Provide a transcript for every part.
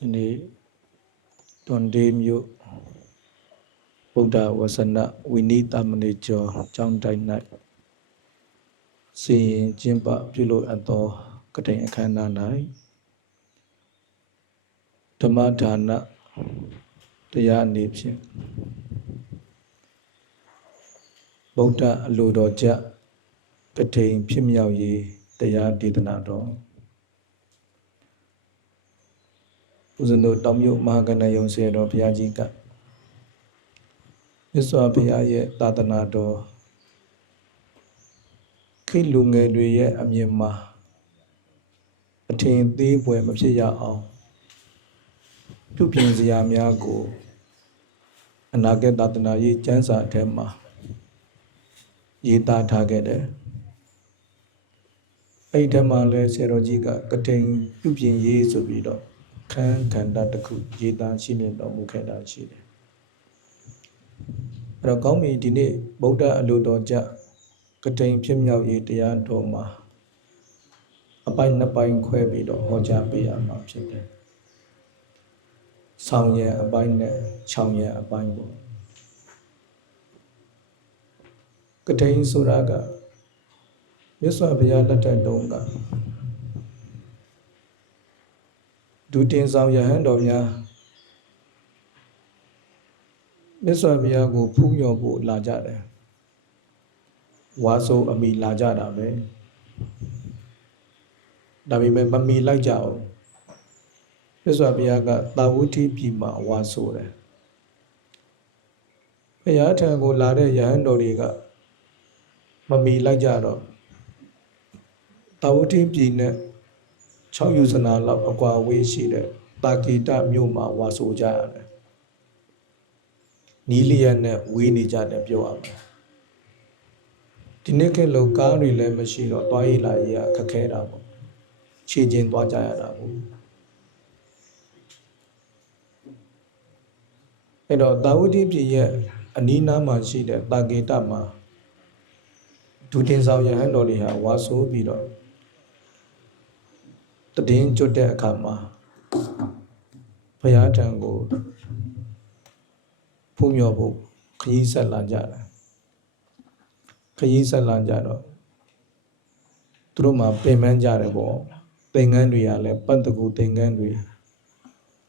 ဒီနေ့တွန်ဒေးမြို့ဗုဒ္ဓဝဆနဝိနိသမဏေကျော်ကျောင်းတိုင်း၌စီရင်ကျင်းပပြုလုပ်အပ်သောကတိန်အခမ်းအနား၌ဓမ္မဒါနတရားအနေဖြင့်ဗုဒ္ဓအလိုတော်ကြကတိန်ဖြစ်မြောက်ရေးတရားဒေသနာတော် ဦးဇင်းတို့တောင်မြို့မဟာကဏယုံစေတော်ဘုရားကြီးကမြတ်စွာဘုရားရဲ့သာသနာတော်ခိလူငယ်တွေရဲ့အမြင်မှာအထင်သေးပွဲမဖြစ်ရအောင်ပြုပြင်စရာများကိုအနာဂတ်သာသနာရေးကျမ်းစာအထက်မှာရေးသားထားခဲ့တယ်အဲ့ဒီထက်မှလည်းဆရာတော်ကြီးကကတိန်ပြုပြင်ရေးဆိုပြီးတော့ ခန်းခန္ဓာတစ်ခုရေးသားရှင်းပြတော်မူခဲ့တာရှိတယ်အဲ့တော့ကောင်းပြီဒီနေ့ဗုဒ္ဓအလိုတော်ကြကတိန်ဖြစ်မြောက်ရေးတရားတော်မှာအပိုင်းနှစ်ပိုင်းခွဲပြီးတော့ဟောကြားပေးရမှာဖြစ်တယ်ဆောင်းရအပိုင်းနဲ့ခြောင်ရအပိုင်းပေါ့ကတိန်ဆိုတာကမြတ်စွာဘုရားလက်ထက်တုန်းက ဒုတင်ဆောင်ယဟန်တော်များမြတ်စွာဘုရားကိုဖူးမြော်ဖို့လာကြတယ်ဝါဆိုအမိလာကြတာပဲဒါပေမဲ့မမီလိုက်ကြအောင်မြတ်စွာဘုရားကတာဝတိပြည်မှာဝါဆိုတယ်ဘုရားထံကိုလာတဲ့ယဟန်တော်တွေကမမီလိုက်ကြတော့တာဝတိပြည်နဲ့ 6ယူဇနာလောက်အကွာဝေးရှိတဲ့တာကိတမြို့မှာဝါဆိုကြရတယ်နီးလျက်နဲ့ဝေးနေကြတယ်ပြောရမယ်ဒီနေ့ခေတ်လောကားတွေလည်းမရှိတော့တွားရည်လာရေးကခက်ခဲတာပေါ့ခြေချင်းသွားကြရတာပေါ့အဲ့တော့တာဝတိပြည်ရဲ့အနီးနားမှာရှိတဲ့တာကေတမှာဒုတင်ဆောင်ရဟန်းတော်တွေဟာဝါဆိုပြီးတော့ တည်င်းကျွတ်တဲ့အခါမှာဘုရားထံကိုဖူးမြော်ဖို့ခရီးဆက်လာကြတယ်ခရီးဆက်လာကြတော့သူတို့မှာပင်ပန်းကြတယ်ပေါ့သင်္ကန်းတွေကလည်းပတ်တကူသင်္ကန်းတွေ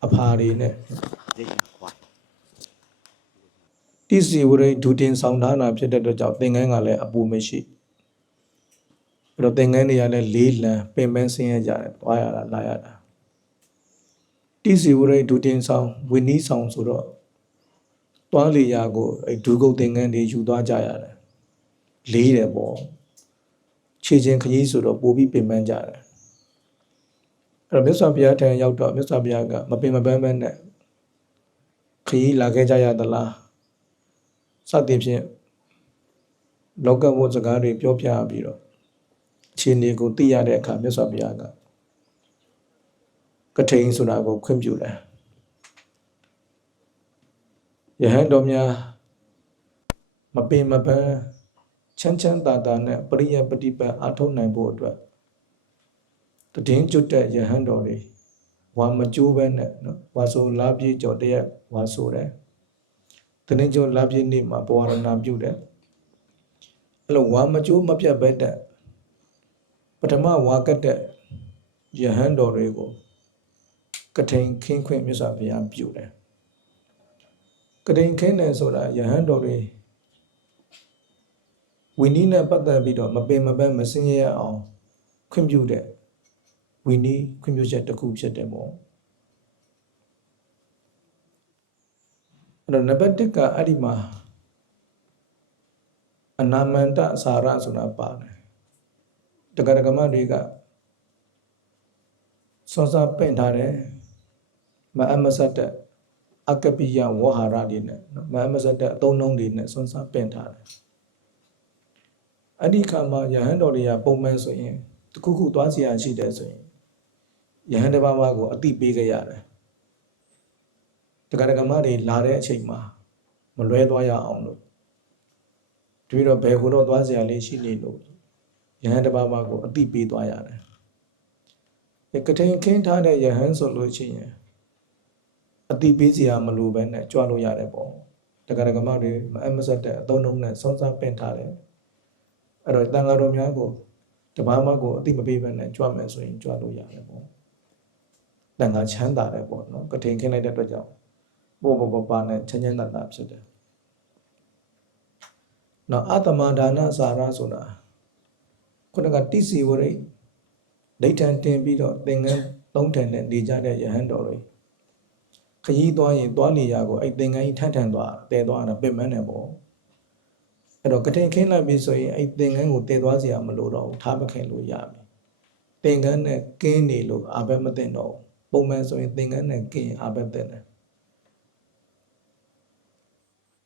အဖာတွေနဲ့တိစီဝရိဒုတင်ဆောင်ထားတာဖြစ်တဲ့အတွက်ကြောင့်သင်္ကန်းကလည်းအပူမရှိ အဲ့တော့သင်္ကန်းတွေကလည်းလေးလံပင်ပန်းဆင်းရဲကြတယ်တွားရတာလာရတာတိစီဝရိဒုတင်ဆောင်ဝိနည်းဆောင်ဆိုတော့တွားလေရာကိုအဲ့ဒုကုတ်သင်္ကန်းတွေယူသွားကြရတယ်လေးတယ်ပေါ့ခြေချင်းခကြီးဆိုတော့ပို့ပြီးပင်ပန်းကြတယ်အဲ့တော့မြတ်စွာဘုရားထံရောက်တော့မြတ်စွာဘုရားကမပင်မပန်းပန်းနဲ့ခကြီးလာခဲ့ကြရသလားစသဖြင့်လောကဝတ်စကားတွေပြောပြပြီးတော့ အခြေအနေကိုသိရတဲ့အခါမြတ်စွာဘုရားကကထိန်ဆိုတာကိုခွင့်ပြုတယ်ယဟန်တော်များမပင်မပန်းချမ်းချမ်းသာသာနဲ့ပရိယပฏิပတ်အထောက်နိုင်ဖို့အတွက်တည်င်းကျွတ်တဲ့ယဟန်တော်တွေဝါမကျိုးပဲနဲ့နော်ဝါဆိုလာပြေကြော်တရက်ဝါဆိုတယ်တရင်ကျော်လာပြေနေ့မှာပဝရဏပြုတယ်အဲ့လိုဝါမကျိုးမပြတ်ပဲတဲ့ ပထမဝါကတ်တဲ့ယဟန်တော်တွေကိုကထိန်ခင်းခွင့်မြတ်စွာဘုရားပြုတယ်ကထိန်ခင်းတယ်ဆိုတာယဟန်တော်တွေဝီနီးနဲ့ပတ်သက်ပြီးတော့မပင်မပန်းမစင်းရအောင်ခွင့်ပြုတဲ့ဝီနီးခွင့်ပြုချက်တစ်ခုဖြစ်တယ်ပေါ့အဲ့တော့နံပါတ်1ကအဲ့ဒီမှာအနာမန္တအစာရဆိုတာပါတယ် တက္ကရာမတွေကစောစားပင့်ထားတယ်မအမစတ်တဲ့အကပိယဝဟာရတွေနဲ့မအမစတ်တဲ့အသုံးနှုန်းတွေနဲ့စောစားပင့်ထားတယ်အဲ့ဒီခါမှာယဟန်တော်တွေကပုံမှန်ဆိုရင်တခုခုသွားစီရရှိတယ်ဆိုရင်ယဟန်တစ်ပါးပါးကိုအတိပေးကြရတယ်တက္ကရာမတွေလာတဲ့အချိန်မှာမလွဲသွားရအောင်လို့တပည့်တော့ဘယ်ကိုတော့သွားစီရလေးရှိနေလို့ ယဟန်တစ်ပါးပါးကိုအတိပေးသွားရတယ်ကထိန်ခင်းထားတဲ့ယဟန်ဆိုလို့ရှိရင်အတိပေးစရာမလိုပဲနဲ့ကြွလို့ရတယ်ပေါ့တက္ကရာကမတွေမအမဆက်တဲ့အသုံးလုံးနဲ့စောစမ်းပင့်ထားတယ်အဲ့တော့တန်ဃာတော်များကိုတဘာမှကိုအတိမပေးပဲနဲ့ကြွမယ်ဆိုရင်ကြွလို့ရတယ်ပေါ့တန်ဃာချမ်းသာတယ်ပေါ့နော်ကထိန်ခင်းလိုက်တဲ့အတွက်ကြောင့်ပေါ်ပေါ်ပေါ်ပါနဲ့ချမ်းချမ်းသာသာဖြစ်တယ်နော်အတ္တမဒါနစာရဆိုတာ ခုနကတိစီဝရိတ်ဒိဋ္ဌံတင်ပြီးတော့သင်္ကန်းသုံးထန်နဲ့နေကြတဲ့ယဟန်တော်တွေခရီးသွားရင်သွားနေရကိုအဲ့သင်္ကန်းကြီးထန်ထန်သွားတဲသွားတာပြင်မန်းတယ်ပေါ့အဲ့တော့ကထိန်ခင်းလိုက်ပြီဆိုရင်အဲ့သင်္ကန်းကိုတဲသွားစရာမလိုတော့ဘူးထားမခင်လို့ရပြီသင်္ကန်းနဲ့ကင်းနေလို့အာဘက်မသိတော့ဘူးပုံမှန်ဆိုရင်သင်္ကန်းနဲ့ကင်းအာဘက်သိတယ်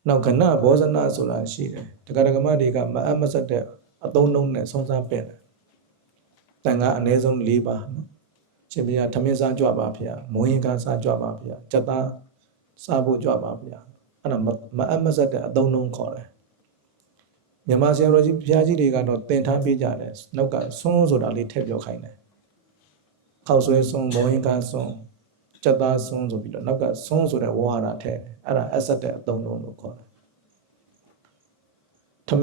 နောက်ကဏဘောဇနာဆိုတာရှိတယ်တက္ကရာကမတွေကမအပ်မဆက်တဲ့ အသုံးလုံးနဲ့ဆုံးစားပင့်တယ်တန်ကအနည်းဆုံး၄ပါနော်ရှင်ဘုရားထမင်းစားကြွပါဗျာမုံရင်ကားစားကြွပါဗျာစက်သားစားဖို့ကြွပါဗျာအဲ့ဒါမအပ်မဆက်တဲ့အသုံးလုံးခေါ်တယ်မြန်မာဆရာတော်ကြီးဘုရားကြီးတွေကတော့တင်ထားပေးကြတယ်နောက်ကဆွန်းဆိုတာလေးထည့်ပြောခိုင်းတယ်ခောက်ဆွဲဆွန်းမုံရင်ကားဆွန်းစက်သားဆွန်းဆိုပြီးတော့နောက်ကဆွန်းဆိုတဲ့ဝါဟာရထည့်တယ်အဲ့ဒါအဆက်တဲ့အသုံးလုံးလို့ခေါ်တယ်ထ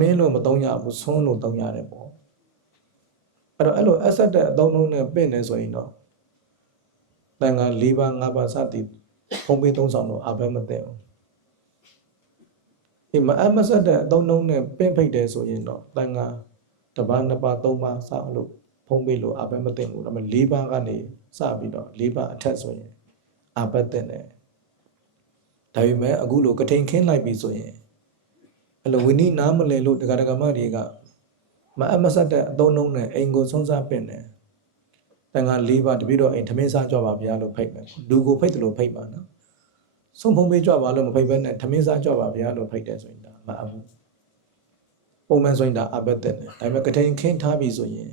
မင်းလို့မသုံးရဘူးဆွန်းလို့သုံးရတယ်ပေါ့အဲ့တော့အဲ့လိုအဆက်တဲ့အသုံးလုံးနဲ့ပြင့်နေဆိုရင်တော့တန်ခါ၄ပါး၅ပါးစသည်ဖုံးပေးသုံးဆောင်တော့အဘဲမသိဘူးဒီမအမဆက်တဲ့အသုံးလုံးနဲ့ပြင့်ဖိတ်တယ်ဆိုရင်တော့တန်ခါတစ်ပါးနှစ်ပါးသုံးပါးစလို့ဖုံးပေးလို့အဘဲမသိဘူးဒါပေမဲ့၄ပါးကနေစပြီးတော့၄ပါးအထက်ဆိုရင်အဘဲသိတယ်ဒါပေမဲ့အခုလိုကထိန်ခင်းလိုက်ပြီဆိုရင် အဲ့လိုဝိနည်းနားမလဲလို့တရားဓမ္မတွေကမအမဆက်တဲ့အသုံးလုံးနဲ့အိမ်ကိုဆုံးစားပင့်တယ်တန်ခါ၄ပါးတပိတော့အိမ်ထမင်းစားကြပါဗျာလို့ဖိတ်မယ်လူကိုဖိတ်တယ်လို့ဖိတ်ပါနော်ဆုံးဖုံပေးကြပါလို့မဖိတ်ဘဲနဲ့ထမင်းစားကြပါဗျာလို့ဖိတ်တယ်ဆိုရင်ဒါမအဘူးပုံမှန်ဆိုရင်ဒါအဘက်တဲ့တယ်ဒါပေမဲ့ကထိန်ခင်းထားပြီဆိုရင်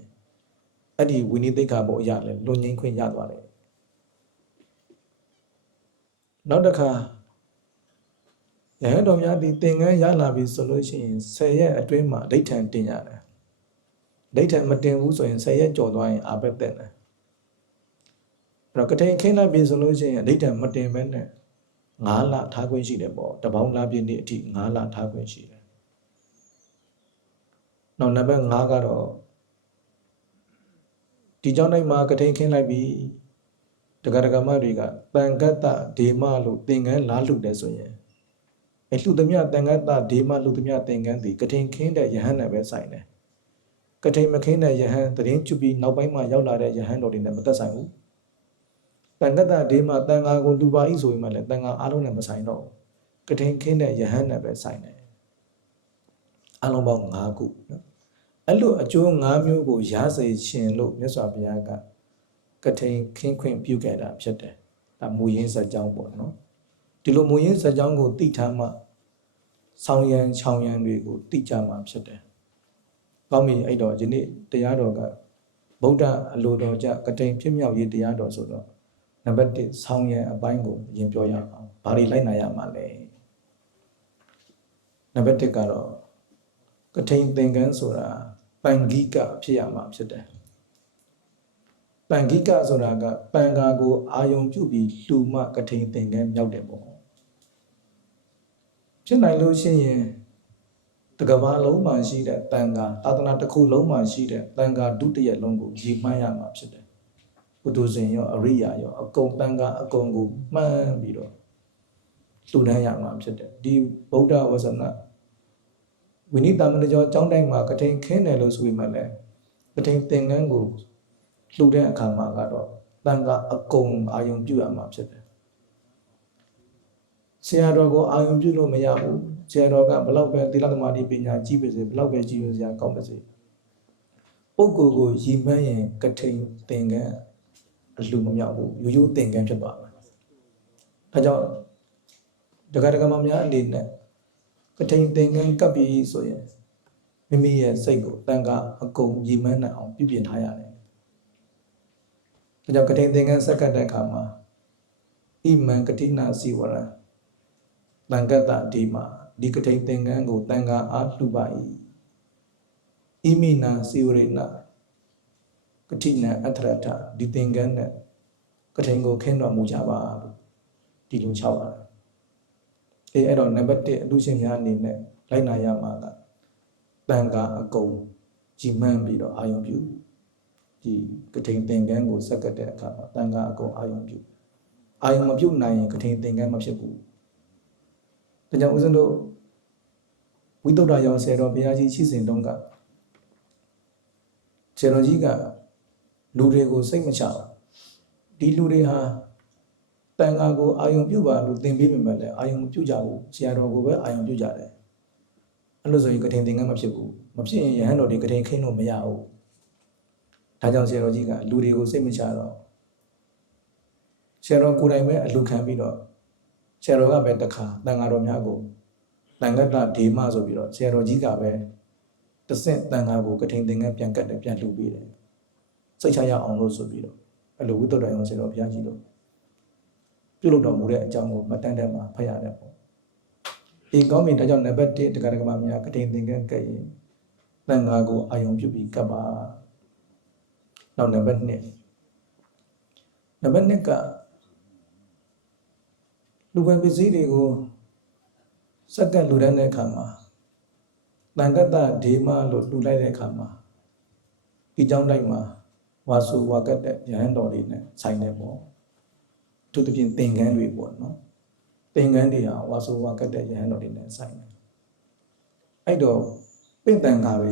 အဲ့ဒီဝိနည်းသိက္ခာပေါ်အရာလဲလွန်ငင်းခွင့်ရသွားတယ်နောက်တစ်ခါ ရဟန်းတော်များဒီသင်္ကန်းရလာပြီဆိုလို့ရှိရင်10ရက်အတွင်းမှာဒိဋ္ဌံတင်ရတယ်ဒိဋ္ဌံမတင်ဘူးဆိုရင်10ရက်ကျော်သွားရင်အာဘက်တက်တယ်အဲ့တော့ကထိန်ခင်းလိုက်ပြီဆိုလို့ရှိရင်ဒိဋ္ဌံမတင်ဘဲနဲ့9လထားခွင့်ရှိတယ်ပေါ့တပေါင်းလားပြည့်နေ့အထိ9လထားခွင့်ရှိတယ်နောက်နံပါတ်5ကတော့ဒီကြောင့်တိုင်းမှာကထိန်ခင်းလိုက်ပြီတက္ကရာမတွေကတန်ကတ္တဒေမလို့သင်္ကန်းလားလှုပ်တယ်ဆိုရင် အဲလှုပ်သမျှတန်ကတ္တဒေမလှုပ်သမျှသင်္ကန်းဒီကထိန်ခင်းတဲ့ယဟန်နဲ့ပဲဆိုင်တယ်ကထိန်မခင်းတဲ့ယဟန်တရင်ကျွပြီးနောက်ပိုင်းမှာရောက်လာတဲ့ယဟန်တော်တွေနဲ့မသက်ဆိုင်ဘူးတန်ကတ္တဒေမတန်ဃာကိုလူပါဤဆိုရင်မှလည်းတန်ဃာအားလုံးနဲ့မဆိုင်တော့ဘူးကထိန်ခင်းတဲ့ယဟန်နဲ့ပဲဆိုင်တယ်အလုံးပေါင်း၅ခုနော်အဲ့လိုအကျိုး၅မျိုးကိုရစေခြင်းလို့မြတ်စွာဘုရားကကထိန်ခင်းခွင့်ပြုခဲ့တာဖြစ်တယ်ဒါမူရင်းဇာတ်ကြောင်းပေါ့နော် ဒီလိုမူရင်းဇာတ်ကြောင်းကိုသိထားမှဆောင်းရန်ချောင်းရန်တွေကိုသိကြမှာဖြစ်တယ်ကောင်းပြီအဲ့တော့ယနေ့တရားတော်ကဗုဒ္ဓအလိုတော်ကြကတိန်ဖြစ်မြောက်ရေးတရားတော်ဆိုတော့နံပါတ်1ဆောင်းရန်အပိုင်းကိုရင်ပြောရအောင်ဘာတွေလိုက်နိုင်ရမှာလဲနံပါတ်1ကတော့ကထိန်သင်္ကန်းဆိုတာပန်ဂိကဖြစ်ရမှာဖြစ်တယ်ပန်ဂိကဆိုတာကပန်ကာကိုအာယုံပြုပြီးလှူမှကထိန်သင်္ကန်းမြောက်တယ်ပေါ့ ဖြစ်နိုင်လို့ရှိရင်တကဘာလုံးမှာရှိတဲ့တန်ခါသာသနာတစ်ခုလုံးမှာရှိတဲ့တန်ခါဒုတိယလုံးကိုရည်မှန်းရမှာဖြစ်တယ်။ဘုဒ္ဓဇင်ရောအရိယာရောအကုန်တန်ခါအကုန်ကိုမှန်းပြီးတော့လှူဒန်းရမှာဖြစ်တယ်။ဒီဗုဒ္ဓဝဇနဝိနိတမဏကျော်ကျောင်းတိုင်းမှာကထိန်ခင်းတယ်လို့ဆိုပြီးမှလည်းကထိန်သင်္ကန်းကိုလှူတဲ့အခါမှာကတော့တန်ခါအကုန်အာယုံပြုရမှာဖြစ်တယ်။ ဆရာတော်ကိုအာယုံပြုလို့မရဘူးဆရာတော်ကဘလောက်ပဲသီလသမာဓိပညာကြီးပါစေဘလောက်ပဲကြီးရစရာကောင်းပါစေပုဂ္ဂိုလ်ကိုရည်မှန်းရင်ကထိန်သင်္ကန်းအလှမမြောက်ဘူးရိုးရိုးသင်္ကန်းဖြစ်သွားမှာဒါကြောင့်ဒကာဒကာမများအနေနဲ့ကထိန်သင်္ကန်းကပ်ပြီးဆိုရင်မိမိရဲ့စိတ်ကိုတန်ခါအကုန်ရည်မှန်းနိုင်အောင်ပြုပြင်ထားရတယ်ဒါကြောင့်ကထိန်သင်္ကန်းဆက်ကပ်တဲ့အခါမှာဣမံကတိနာစီဝရံ တန်ကတ္တဒီမှာဒီကထိန်သင်္ကန်းကိုတန်ခါအားလှူပါ၏ဣမိနာစီဝရိနာကတိနာအထရထဒီသင်္ကန်းနဲ့ကထိန်ကိုခင်းတော်မူကြပါလို့ဒီဒီလို6ရတယ်အေးအဲ့တော့နံပါတ်1အလူရှင်များအနေနဲ့လိုက်နာရမှာကတန်ခါအကုန်ကြီးမှန်းပြီးတော့အာယုံပြုဒီကထိန်သင်္ကန်းကိုစက္ကတ်တဲ့အခါမှာတန်ခါအကုန်အာယုံပြုအာယုံမပြုတ်နိုင်ရင်ကထိန်သင်္ကန်းမဖြစ်ဘူး ဒါကြောင့်ဦးဇင်းတို့ဝိသုဒ္ဓရောင်ဆယ်တော်ဘုရားကြီးရှိစဉ်တုန်းကဆယ်တော်ကြီးကလူတွေကိုစိတ်မချဘူးဒီလူတွေဟာတန်ခါကိုအာယုံပြုတ်ပါလို့သင်ပေးပေမဲ့လည်းအာယုံမပြုတ်ကြဘူးဆရာတော်ကိုပဲအာယုံပြုတ်ကြတယ်အဲ့လိုဆိုရင်ကထိန်သင်္ကန်းမဖြစ်ဘူးမဖြစ်ရင်ယဟန်တော်တွေကထိန်ခင်းလို့မရဘူးဒါကြောင့်ဆရာတော်ကြီးကလူတွေကိုစိတ်မချတော့ဆရာတော်ကိုယ်တိုင်ပဲအလူခံပြီးတော့ ဆရာတော်ကပဲတခါတန်ခါတော်များကိုတန်ခတ်တာဒေမဆိုပြီးတော့ဆရာတော်ကြီးကပဲတဆင့်တန်ခါကိုကထိန်သင်္ကန်းပြန်ကတ်တယ်ပြန်လှူပေးတယ်စိတ်ချရအောင်လို့ဆိုပြီးတော့အဲ့လိုဝိတ္တတော်ရောဆရာတော်ဘုရားကြီးတို့ပြုလုပ်တော်မူတဲ့အကြောင်းကိုမတန်တဲ့မှာဖတ်ရတယ်ပေါ့ဒီကောင်းပြီဒါကြောင့်နံပါတ်1တက္ကရာကမများကထိန်သင်္ကန်းကဲ့ရင်တန်ခါကိုအာယုံပြုပြီးကပ်ပါနောက်နံပါတ်2နံပါတ်2က လူပဲပစ္စည်းတွေကိုစက္ကန့်လူတန်းတဲ့အခါမှာတန်ကတ္တဒေမလို့လူလိုက်တဲ့အခါမှာဒီကြောင်းတိုင်းမှာဝါစုဝါကတ်တဲ့ရဟန်းတော်တွေနဲ့ဆိုင်တယ်ပေါ့သူတပြင်းသင်္ကန်းတွေပေါ့နော်သင်္ကန်းတွေဟာဝါစုဝါကတ်တဲ့ရဟန်းတော်တွေနဲ့ဆိုင်တယ်အဲ့တော့ပင့်တန်ခါပဲ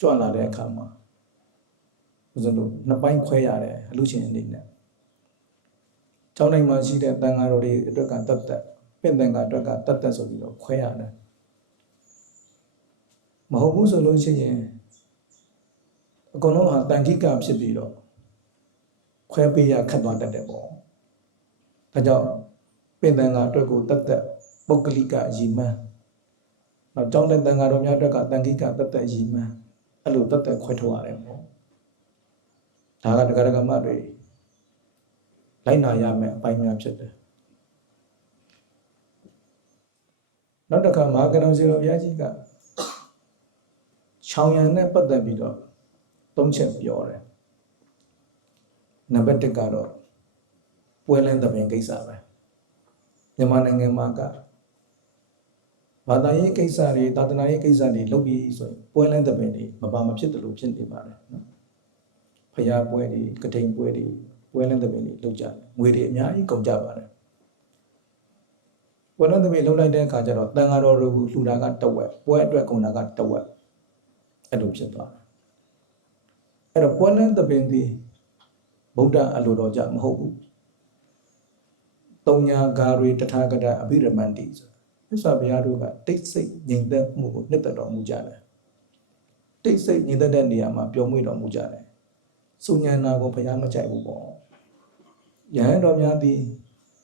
ကြွလာတဲ့အခါမှာဦးဇင်းတို့နှစ်ပိုင်းခွဲရတယ်အလူရှင်အနေနဲ့ ကျောင်းတိုင်းမှာရှိတဲ့တန်ဃာတော်တွေအတွက်ကတတ်တတ်ပင့်တန်ခါအတွက်ကတတ်တတ်ဆိုပြီးတော့ခွဲရတယ်မဟုတ်ဘူးဆိုလို့ရှိရင်အကုန်လုံးဟာတန်ခိကဖြစ်ပြီးတော့ခွဲပေးရခတ်သွားတတ်တယ်ပေါ့ဒါကြောင့်ပင်တန်ကအတွက်ကိုတတ်တတ်ပုဂ္ဂလိကရည်မှန်းနောက်ကြောင်းတဲ့တန်ဃာတော်များအတွက်ကတန်ခိကတတ်တတ်ရည်မှန်းအဲ့လိုတတ်တတ်ခွဲထုတ်ရတယ်ပေါ့ဒါကဒဂရကမတွေ လိုက်နာရမယ်အပိုင်းများဖြစ်တယ်နောက်တစ်ခါမဟာကရုံစီတော်ဘုရားကြီးကချောင်ရံနဲ့ပတ်သက်ပြီးတော့သုံးချက်ပြောတယ်နံပါတ်1ကတော့ပွဲလန်းသမင်ကိစ္စပဲမြန်မာနိုင်ငံမှာကဘာသာရေးကိစ္စတွေသာသနာရေးကိစ္စတွေလုပ်ပြီးဆိုရင်ပွဲလန်းသမင်တွေမပါမဖြစ်တယ်လို့ဖြစ်နေပါတယ်နော်ဖျားပွဲတွေကထိန်ပွဲတွေ ပွဲလန်းသမင်တွေလုပ်ကြတယ်ငွေတွေအများကြီးကုန်ကြပါတယ်ပွဲလန်းသမင်လုပ်လိုက်တဲ့အခါကျတော့တန်ဃာတော်တို့လှူတာကတဝက်ပွဲအတွက်ကုန်တာကတဝက်အဲ့လိုဖြစ်သွားတယ်အဲ့တော့ပွဲလန်းသမင်ဒီဗုဒ္ဓအလိုတော်ကြမဟုတ်ဘူးတုံညာဂါရီတထာဂတအဘိရမန္တိဆိုမြတ်စွာဘုရားတို့ကတိတ်ဆိတ်ငြိမ်သက်မှုကိုနှစ်သက်တော်မူကြတယ်တိတ်ဆိတ်ငြိမ်သက်တဲ့နေရာမှာပျော်မွေ့တော်မူကြတယ် စုညံနာကိုဘုရားမကြိုက်ဘူးပေါ့ယဟန်တော်များသည်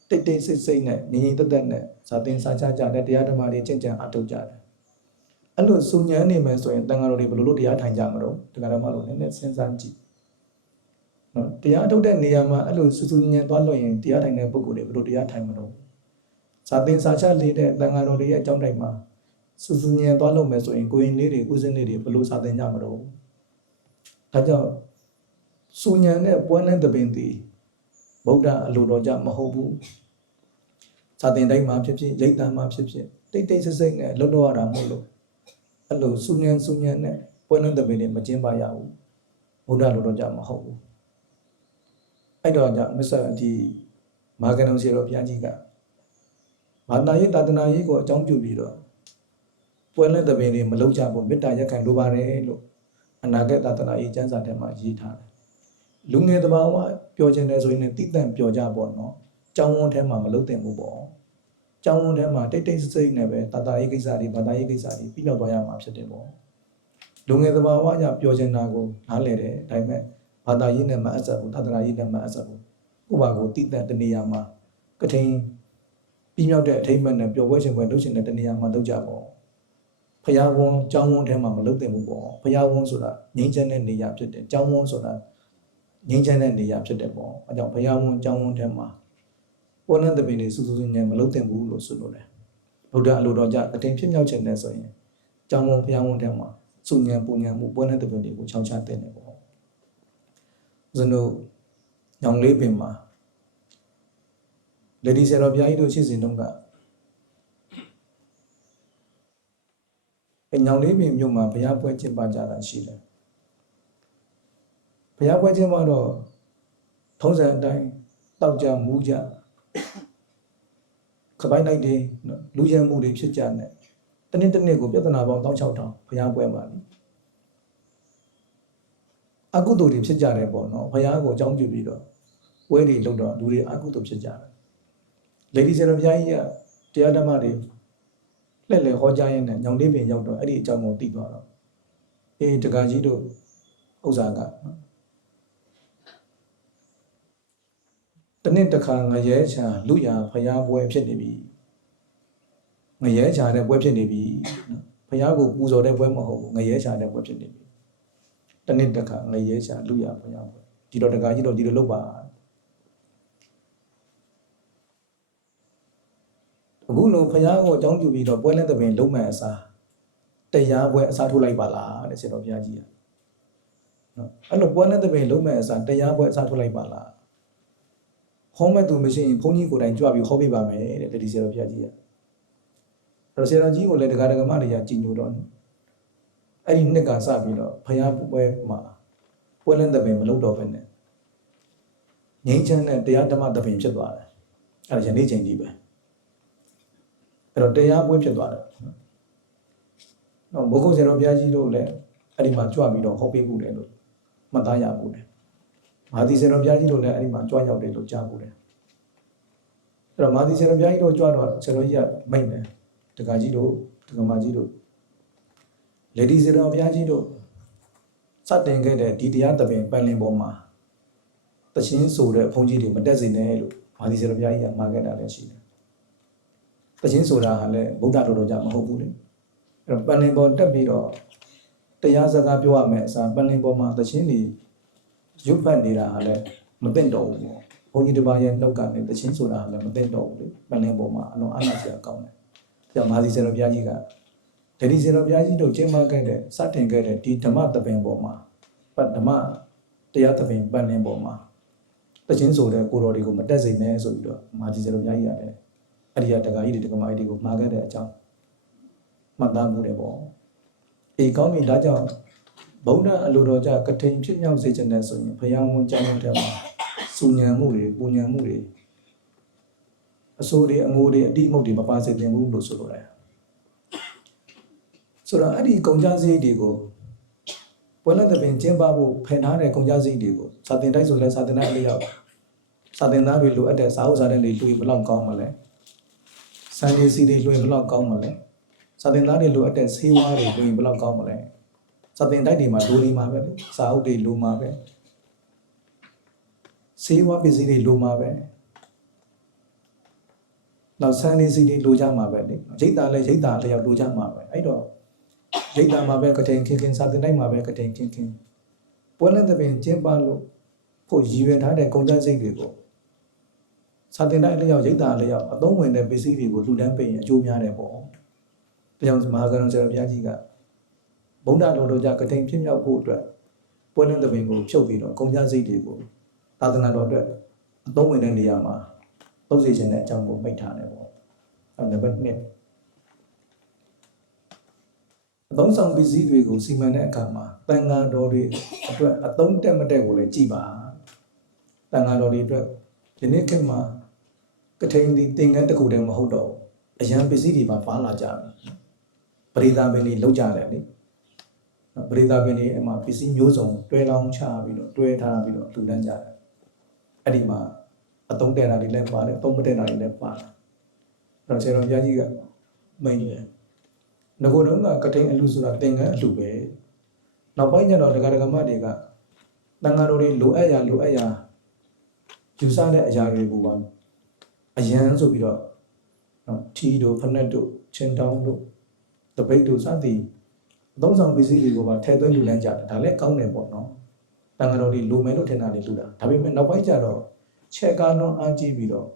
တိတ်တိတ်ဆိတ်ဆိတ်နဲ့ငြိမ်ငြိမ်သက်သက်နဲ့ဇာတင်စားကြကြတဲ့တရားဓမ္မတွေကျင့်ကြံအထောက်ကြတယ်အဲ့လိုစုညံနေမယ်ဆိုရင်တန်ဃာတော်တွေဘယ်လိုလုပ်တရားထိုင်ကြမလို့တရားဓမ္မလို့နည်းနည်းစဉ်းစားကြည့်နော်တရားထုတ်တဲ့နေရာမှာအဲ့လိုစူးစူးညံသွားလို့ရင်တရားထိုင်တဲ့ပုဂ္ဂိုလ်တွေဘယ်လိုတရားထိုင်မလို့ဇာတင်စာချလေးတဲ့တန်ဃာတော်တွေရဲ့အကြောင်းတိုင်းမှာစူးစူးညံသွားလို့မယ်ဆိုရင်ကိုရင်လေးတွေကုစင်းလေးတွေဘယ်လိုစာသင်ကြမလို့ဒါကြောင့် စူညံတဲ့ပွဲလန်းတပင်သည်ဗုဒ္ဓအလိုတော်ကြမဟုတ်ဘူးစာသင်တိုင်းမှာဖြစ်ဖြစ်ရိတ်တံမှာဖြစ်ဖြစ်တိတ်တိတ်ဆိတ်ဆိတ်နဲ့လှုပ်လို့ရတာမဟုတ်လို့အဲ့လိုစူညံစူညံနဲ့ပွဲလန်းတပင်တွေမကျင်းပါရဘူးဗုဒ္ဓလိုတော်ကြမဟုတ်ဘူးအဲ့တော့ကြောင့်မစ္စဒီမာဂနုံစီတော်ဘုရားကြီးကဘာသာရေးသာသနာရေးကိုအကြောင်းပြုပြီးတော့ပွဲလက်သဘင်တွေမလုပ်ကြဘူးမေတ္တာရက်ခံလိုပါတယ်လို့အနာဂတ်သာသနာရေးကျမ်းစာထဲမှာရေးထားတယ် လူငယ်တဘာဝပြောခြင်းတယ်ဆိုရင်တိတန့်ပြောကြပေါ့နော်ကျောင်းဝန်းထဲမှာမလုပ်သင့်ဘူးပေါ့ကျောင်းဝန်းထဲမှာတိတ်တိတ်ဆိတ်ဆိတ်နဲ့ပဲသာသနာရေးကိစ္စတွေဘာသာရေးကိစ္စတွေပြီးမြောက်သွားရမှာဖြစ်တယ်ပေါ့လူငယ်တဘာဝအရပြောခြင်းတာကိုနားလည်တယ်ဒါပေမဲ့ဘာသာရေးနဲ့မအပ်ဆက်ဘူးသာသနာရေးနဲ့မအပ်ဆက်ဘူးကိုယ့်ဘာကိုတည်တံ့တနေရာမှာကထိန်ပြီးမြောက်တဲ့အထိမ့်မှတ်နဲ့ပျော်ပွဲခြင်းပွဲလုပ်ခြင်းတဲ့တနေရာမှာလုပ်ကြပေါ့ဖျားဝန်းကျောင်းဝန်းထဲမှာမလုပ်သင့်ဘူးပေါ့ဖျားဝန်းဆိုတာငြိမ်းချမ်းတဲ့နေရာဖြစ်တယ်ကျောင်းဝန်းဆိုတာ ငြိမ်းချမ်းတဲ့နေရာဖြစ်တယ်ပေါ့အဲကြောင့်ဖျားဝန်းကျောင်းဝန်းထဲမှာပေါ်လန်းတပင်တွေစူးစူးစင်းနေမလုပ်သင့်ဘူးလို့ဆိုလို့တယ်ဗုဒ္ဓအလိုတော်ကြအတင်ဖြစ်မြောက်ခြင်းနဲ့ဆိုရင်ကျောင်းဝန်းဖျားဝန်းထဲမှာစုညံပူညံမှုပေါ်လန်းတပင်တွေကိုချောင်းချတဲ့နေပေါ့ဦးဇင်းတို့ညောင်လေးပင်မှာလေဒီဆရာတော်ဘုရားကြီးတို့ရှိစဉ်တုန်းကအညောင်လေးပင်မြို့မှာဘုရားပွဲကျင်းပကြတာရှိတယ်ဘု ရားပွဲကျင်းပတော့ထုံးစံအတိုင်းတောက်ကြမူးကြခပိုင်းလိုက်တွေနော်လူရန်မှုတွေဖြစ်ကြတယ်တနေ့တစ်နေ့ကိုပြဿနာပေါင်း16000ဘုရားပွဲမှာလေအကုသိုလ်တွေဖြစ်ကြတယ်ပေါ့နော်ဘုရားကိုအကြောင်းပြုပြီးတော့ပွဲတွေလုပ်တော့လူတွေအကုသိုလ်ဖြစ်ကြတယ်လေဒီဆရာတော်ဘုရားကြီးကတရားဓမ္မတွေလှည့်လည်ဟောကြားရင်းနဲ့ညောင်လေးပင်ရောက်တော့အဲ့ဒီအကြောင်းကိုသိသွားတော့အေးတက္ကကြီးတို့ဥစ္စာကနော် တနေ့တစ်ခါငရဲချာလူရဖျားပွဲဖြစ်နေပြီငရဲချာတဲ့ပွဲဖြစ်နေပြီနော်ဖျားကိုပူဇော်တဲ့ပွဲမဟုတ်ဘူးငရဲချာတဲ့ပွဲဖြစ်နေပြီတနေ့တစ်ခါငရဲချာလူရဖျားပွဲဒီတော့တက္ကကြီးတို့ဒီလိုလုပ်ပါအခုလိုဖျားကိုအကြောင်းပြုပြီးတော့ပွဲလက်သဘင်လုံးမဲ့အစားတရားပွဲအစားထိုးလိုက်ပါလားတဲ့ဆရာတော်ဘုရားကြီးကနော်အဲ့လိုပွဲလက်သဘင်လုံးမဲ့အစားတရားပွဲအစားထိုးလိုက်ပါလား ဟောမဲ့သူမရှိရင်ဘုန်းကြီးကိုယ်တိုင်ကြွပြီးဟောပြပါမယ်တဲ့တတိဆရာတော်ဘုရားကြီးကအဲ့တော့ဆရာတော်ကြီးကိုလည်းတရားဓမ္မတွေကကြည်ညိုတော့အဲ့ဒီနှစ်ကစပြီးတော့ဖျားပွဲမှာပွဲလက်သဘင်မလုပ်တော့ဘဲနဲ့ငြိမ်းချမ်းတဲ့တရားဓမ္မသဘင်ဖြစ်သွားတယ်အဲ့ဒါယနေ့ချိန်ကြီးပဲအဲ့တော့တရားပွဲဖြစ်သွားတယ်နော်ဘုဂုတ်ဆရာတော်ဘုရားကြီးတို့လည်းအဲ့ဒီမှာကြွပြီးတော့ဟောပေးမှုတယ်လို့မှတ်သားရမှုတယ် မာသီဆရာတော်ဘုရားကြီးတို့လည်းအဲ့ဒီမှာကြွရောက်တယ်လို့ကြားမှုတယ်အဲ့တော့မာသီဆရာတော်ဘုရားကြီးတို့ကြွတော့ဆရာတော်ကြီးကမိတ်တယ်တက္ကကြီးတို့တက္ကမကြီးတို့လေဒီဆရာတော်ဘုရားကြီးတို့စတင်ခဲ့တဲ့ဒီတရားသဘင်ပန်လင်ပေါ်မှာတချင်းဆိုတဲ့ဘုန်းကြီးတွေမတက်စေနဲ့လို့မာသီဆရာတော်ဘုရားကြီးကမှာခဲ့တာလည်းရှိတယ်တချင်းဆိုတာကလည်းဗုဒ္ဓတော်တော်ကြမဟုတ်ဘူးလေအဲ့တော့ပန်လင်ပေါ်တက်ပြီးတော့တရားစကားပြောရမယ်အစားပန်လင်ပေါ်မှာတချင်းတွေ ရုပ်ဖတ်နေတာကလည်းမသိတော့ဘူးပေါ့ဘုန်းကြီးတစ်ပါးရဲ့နှုတ်ကနေတချင်းဆိုတာကလည်းမသိတော့ဘူးလေပန်လင်ပေါ်မှာအလုံးအနာစရာကောင်းတယ်။ကြောင့်မာသီဆရာတော်ဘုရားကြီးကဒတိဆရာတော်ဘုရားကြီးတို့ကျင်းပခဲ့တဲ့စတင်ခဲ့တဲ့ဒီဓမ္မတပင်ပေါ်မှာပတ်ဓမ္မတရားတပင်ပန်လင်ပေါ်မှာတချင်းဆိုတဲ့ကိုတော်တွေကိုမတက်စိမ့်နဲ့ဆိုပြီးတော့မာသီဆရာတော်ဘုရားကြီးကလည်းအဲ့ဒီကတက္ကကြီးတွေတက္ကမကြီးတွေကိုမှာခဲ့တဲ့အကြောင်းမှတ်သားမှုတယ်ပေါ့အေးကောင်းပြီဒါကြောင့် ဗုဒ္ဓအလိုတော်ကြကထိန်ဖြစ်မြောက်စေခြင်းနဲ့ဆိုရင်ဘုရားဝန်ကြောင်းတဲ့မှာစူညံမှုတွေပူညံမှုတွေအဆိုးတွေအငိုးတွေအတိမုတ်တွေမပါစေသင့်ဘူးလို့ဆိုလိုတယ်ဆိုတော့အဲ့ဒီကုန်ကြစရိတ်တွေကိုပွဲလက်သပင်ကျင်းပဖို့ဖယ်ထားတဲ့ကုန်ကြစရိတ်တွေကိုစာတင်တိုက်ဆိုလဲစာတင်တိုက်အလျောက်စာတင်သားတွေလိုအပ်တဲ့စာအုပ်စာတမ်းတွေလူဘယ်လောက်ကောင်းမလဲစံရည်စီတွေလွှင့်ဘယ်လောက်ကောင်းမလဲစာတင်သားတွေလိုအပ်တဲ့ဆေးဝါးတွေလွှင့်ဘယ်လောက်ကောင်းမလဲ စာတင်တိုက်တွေမှာဒိုးလီမှာပဲလေစာအုပ်တွေလိုမှာပဲဆေးဝါးပစ္စည်းတွေလိုမှာပဲနောက်ဆန်နေစီတွေလိုကြမှာပဲလေရိတ်တာလည်းရိတ်တာလျောက်လိုကြမှာပဲအဲ့တော့ရိတ်တာမှာပဲကတိန်ခင်ခင်စာတင်တိုက်မှာပဲကတိန်ခင်ခင်ပွဲလက်သပင်ကျင်းပလို့ဖို့ရည်ရွယ်ထားတဲ့ကုန်ကျစရိတ်တွေကိုစာတင်တိုက်လျောက်ရိတ်တာလျောက်အသုံးဝင်တဲ့ပစ္စည်းတွေကိုလှူဒန်းပေးရင်အကျိုးများတယ်ပေါ့ဒါကြောင့်မဟာကရုဏာဆရာဘုရားကြီးက ဗုဒ္ဓတော်တော်ကြကတိန်ဖြစ်မြောက်ဖို့အတွက်ပွဲလက်သပင်ကိုဖြုတ်ပြီးတော့ကုန်ကျစရိတ်တွေကိုသာသနာတော်အတွက်အသုံးဝင်တဲ့နေရာမှာသုံးစေခြင်းတဲ့အကြောင်းကိုမိတ်ထားတယ်ပေါ့အဲနံပါတ်1အသုံးဆောင်ပစ္စည်းတွေကိုစီမံတဲ့အခါမှာတန်ဃာတော်တွေအတွက်အသုံးတက်မတက်ကိုလည်းကြည့်ပါတန်ဃာတော်တွေအတွက်ဒီနေ့ခေတ်မှာကထိန်ဒီသင်္ကန်းတစ်ခုတည်းမဟုတ်တော့ဘူးအရန်ပစ္စည်းတွေပါပါလာကြပြီပရိသတ်ပင်တွေလောက်ကြတယ်လေ ပရိသတ်ပင်တွေအမှပစ္စည်းမျိုးစုံတွဲလောင်းချပြီးတော့တွဲထားပြီးတော့လူတန်းကြတယ်အဲ့ဒီမှာအသုံးတဲ့တာတွေလည်းပါတယ်အသုံးမတဲ့တာတွေလည်းပါတယ်အဲ့တော့ဆရာတော်ဘုရားကြီးကမိန်တယ်ငကိုတော့ကကထိန်အလူဆိုတာသင်္ကန်းအလူပဲနောက်ပိုင်းကျတော့ဒကာဒကာမတွေကတန်ဃာတော်တွေလိုအပ်ရလိုအပ်ရယူဆတဲ့အရာတွေကိုပါအရန်ဆိုပြီးတော့နော်ထီတို့ဖနက်တို့ချင်းတောင်းတို့တပိတ်တို့စသည် အသုံးဆောင်ပစ္စည်းတွေကိုပါထည့်သွင်းလူလန်းကြတယ်ဒါလည်းကောင်းတယ်ပေါ့နော်တန်ဃာတော်တွေလိုမယ်လို့ထင်တာတွေလူတာဒါပေမဲ့နောက်ပိုင်းကျတော့ချက်ကားလုံးအားကြည့်ပြီးတော့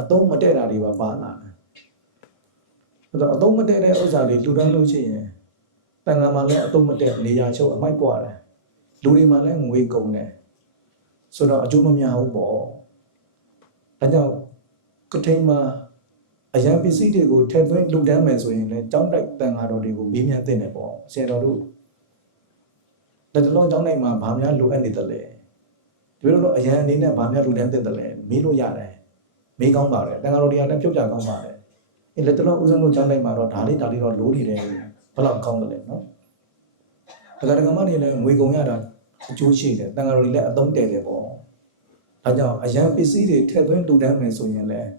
အသုံးမတည့်တာတွေပါပါလာတယ်အဲ့တော့အသုံးမတည့်တဲ့ဥစ္စာတွေလူတန်းလို့ရှိရင်တန်ဃာမှာလည်းအသုံးမတည့်နေရာချုပ်အမိုက်ပွားတယ်လူတွေမှာလည်းငွေကုန်တယ်ဆိုတော့အကျိုးမများဘူးပေါ့ဒါကြောင့်ကထိန်မှာ အရန်ပစ္စည်းတွေကိုထည့်သွင်းလှူဒန်းမယ်ဆိုရင်လည်းကြောင်းတိုက်တန်ဃာတော်တွေကိုမေးမြန်းသင့်တယ်ပေါ့ဆရာတော်တို့လက်တလုံးကြောင်းတိုက်မှာဘာများလိုအပ်နေတယ်လဲဒီလိုတော့အရန်အနေနဲ့ဘာများလှူဒန်းသင့်တယ်လဲမေးလို့ရတယ်မေးကောင်းပါတယ်တန်ဃာတော်တွေကလည်းပြုတ်ကြကောင်းပါတယ်အဲလက်တလုံးဦးဇင်းတို့ကြောင်းတိုက်မှာတော့ဒါလေးဒါလေးတော့လိုနေတယ်ဘယ်လောက်ကောင်းတယ်လဲနော်တက္ကရာကမတွေလည်းငွေကုန်ရတာအကျိုးရှိတယ်တန်ဃာတော်တွေလည်းအသုံးတည့်တယ်ပေါ့ဒါကြောင့်အရန်ပစ္စည်းတွေထည့်သွင်းလှူဒန်းမယ်ဆိုရင်လည်း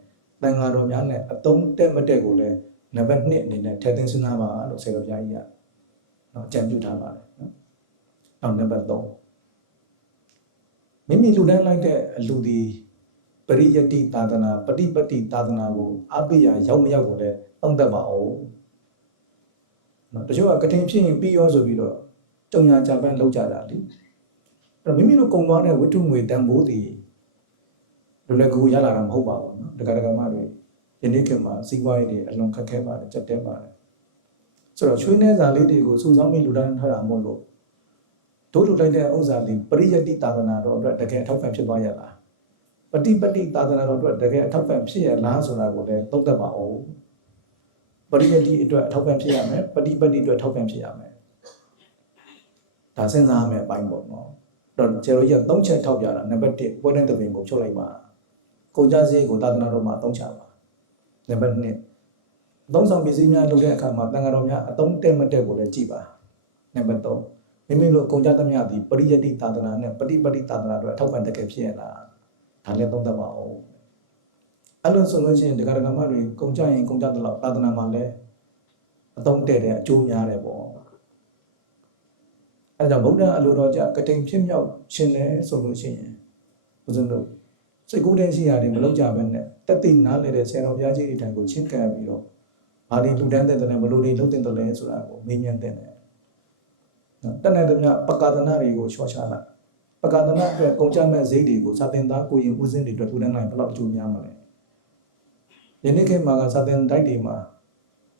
တန်ဃာတော်များနဲ့အတုံးတက်မတက်ကိုလည်းနံပါတ်1အနေနဲ့ထည့်သွင်းစဉ်းစားပါလို့ဆရာတော်ဘုရားကြီးကနော်အကြံပြုထားပါတယ်နော်။နောက်နံပါတ်3မိမိလူတန်းလိုက်တဲ့အလူဒီပရိယတ္တိသာသနာပฏิပတ်တိသာသနာကိုအပိယရောက်မရောက်ကိုလည်းသုံးသပ်ပါအောင်။နော်တချို့ကကတင်ဖြစ်ရင်ပြီးရောဆိုပြီးတော့တုံညာကြပန်းလောက်ကြတာလीအဲ့တော့မိမိတို့ကုံသွားတဲ့ဝိတုငွေတန်ဖိုးတည် လူလည်းကူရလာတာမဟုတ်ပါဘူးနော်တက္ကရာကမတွေယနေ့ခင်မှာစီးပွားရေးတွေအလွန်ခက်ခဲပါတယ်ကြက်တဲပါတယ်ဆိုတော့ချွေးနှဲစာလေးတွေကိုစုဆောင်းပြီးလူတိုင်းထားတာမဟုတ်လို့တို့လူလိုက်တဲ့ဥစ္စာလေးပရိယတ္တိသာသနာတော်အတွက်တကယ်အထောက်ပံ့ဖြစ်သွားရလားပฏิပတိသာသနာတော်အတွက်တကယ်အထောက်ပံ့ဖြစ်ရလားဆိုတာကိုလည်းသုံးသပ်ပါဦးပရိယတ္တိအတွက်အထောက်ပံ့ဖြစ်ရမယ်ပฏิပတိအတွက်ထောက်ပံ့ဖြစ်ရမယ်ဒါစဉ်းစားရမယ့်အပိုင်းပေါ့နော်အဲ့တော့ကျေရိုရ၃ချက်ထောက်ပြတာနံပါတ်၁ပွဲတဲ့သဘင်ကိုဖြုတ်လိုက်ပါ ကုန်ကြစရိတ်ကိုသာသနာတော်မှာအသုံးချပါနံပါတ်2အသုံးဆောင်ပစ္စည်းများလုပ်တဲ့အခါမှာတန်ဃာတော်များအသုံးတက်မတက်ကိုလည်းကြည့်ပါနံပါတ်3မိမိတို့ကုန်ကြသမျှသည်ပရိယတ္တိသာသနာနဲ့ပฏิပတ္တိသာသနာတို့အထောက်ပံ့တကယ်ဖြစ်ရလားဒါလည်းသုံးသပ်ပါဦးအဲ့လိုဆိုလို့ရှိရင်ဒကာဒကာမတွေကုန်ကြရင်ကုန်ကြတဲ့လောက်သာသနာမှာလည်းအသုံးတဲ့တဲ့အကျိုးများတယ်ပေါ့အဲ့ဒါကြောင့်ဗုဒ္ဓအလိုတော်ကြကတိန်ဖြစ်မြောက်ခြင်းလဲဆိုလို့ရှိရင်ဦးဇင်းတို့ စိတ်ကူးတဲ့ရှိရတယ်မလုပ်ကြဘဲနဲ့တက်သိနားလေတဲ့ဆရာတော်ဘုရားကြီးတွေတန်ကိုချင်းကပ်ပြီးတော့ဘာတွေလူတန်းတဲ့တယ်လဲဘလို့တွေလုပ်တဲ့တယ်လဲဆိုတာကိုမေးမြန်းတဲ့တယ်နော်တက်တဲ့မြပကာဒနာတွေကိုရှော့ချလိုက်ပကာဒနာအတွက်ကုန်ကြမဲ့ဈေးတွေကိုစာတင်သားကိုရင်ဦးစင်းတွေအတွက်လူတန်းနိုင်ဘယ်လောက်အကျိုးများမလဲယနေ့ခေတ်မှာကစာတင်တိုက်တွေမှာ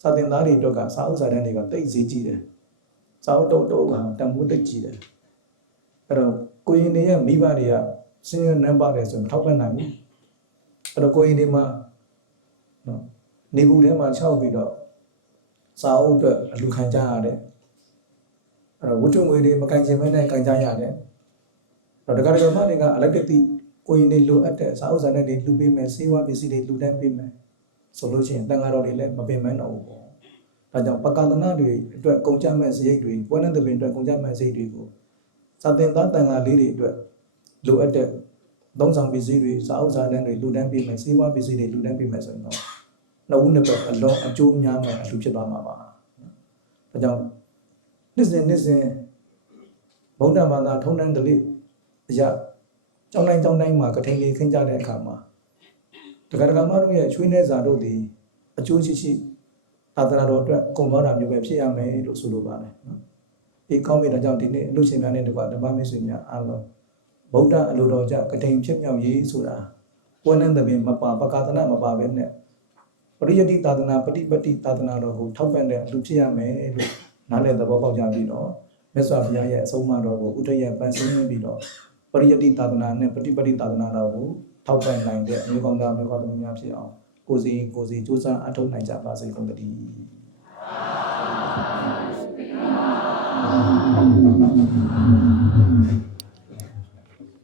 စာတင်သားတွေအတွက်ကစာအုပ်စာတမ်းတွေကတိတ်ဈေးကြီးတယ်စာအုပ်တုပ်တုပ်ကတန်ဖိုးတိတ်ကြီးတယ်အဲ့တော့ကိုရင်တွေရဲ့မိဘတွေက စင်းရနံပါတ်တယ်ဆိုရင်မထောက်ပံ့နိုင်ဘူးအဲ့တော့ကိုရင်ဒီမှာနော်နေဘူးထဲမှာခြောက်ပြီးတော့စာအုပ်အတွက်အလူခံကြရတယ်အဲ့တော့ဝတ္ထုငွေတွေမကန်ချင်မဲနဲ့ကန်ကြရတယ်အဲ့တော့ဒကာဒကာမတွေကအလက်တတိကိုရင်တွေလိုအပ်တဲ့စာအုပ်စာတမ်းတွေလူပေးမယ်စေဝါပစ္စည်းတွေလူတန်းပေးမယ်ဆိုလို့ရှိရင်တန်ဃာတော်တွေလည်းမပင်ပန်းတော့ဘူးပေါ့ဒါကြောင့်ပကန္တနာတွေအတွက်ကုန်ကြမဲ့စရိတ်တွေပွဲနဲ့တပင်အတွက်ကုန်ကြမဲ့စရိတ်တွေကိုစာသင်သားတန်ဃာလေးတွေအတွက်လိုအပ်တဲ့ သုံးဆောင်ပစ္စည်းတွေစာအုပ်စာတမ်းတွေလူတန်းပေးမယ်စေဝါပစ္စည်းတွေလူတန်းပေးမယ်ဆိုရင်တော့နှစ်ဦးနှစ်ဘက်အလုံးအကျိုးများမယ်အလှဖြစ်သွားမှာပါ။ဒါကြောင့်နှစ်စဉ်နှစ်စဉ်ဗုဒ္ဓဘာသာထုံးတမ်းဓလေ့အရာကျောင်းတိုင်းကျောင်းတိုင်းမှာကထိန်လေးခင်းကြတဲ့အခါမှာတက္ကရာမတို့ရဲ့ချွေးနေစာတို့သည်အကျိုးရှိရှိသာသနာတော်အတွက်ကုန်သွားတာမျိုးပဲဖြစ်ရမယ်လို့ဆိုလိုပါတယ်နော်။ဒီကောင်းပြီဒါကြောင့်ဒီနေ့အလို့ရှင်များနဲ့တကွာဓမ္မမိတ်ဆွေများအားလုံး ဗုဒ္ဓအလိုတော်ကြကတိန်ဖြစ်မြောက်ရေးဆိုတာပွဲနဲ့တပင်မပါပကာသနာမပါပဲနဲ့ပရိယတ္တိသာသနာပฏิပတ္တိသာသနာတော်ကိုထောက်ပံ့တဲ့အလူဖြစ်ရမယ်လို့နားလည်သဘောပေါက်ကြပြီးတော့မြတ်စွာဘုရားရဲ့အဆုံးအမတော်ကိုဥထရပန်ဆင်းပြီးတော့ပရိယတ္တိသာသနာနဲ့ပฏิပတ္တိသာသနာတော်ကိုထောက်ပံ့နိုင်တဲ့အမျိုးကောင်းသားမျိုးကောင်းသမီးများဖြစ်အောင်ကိုစီကိုစီစူးစမ်းအထောက်နိုင်ကြပါစေကုန်သတည်း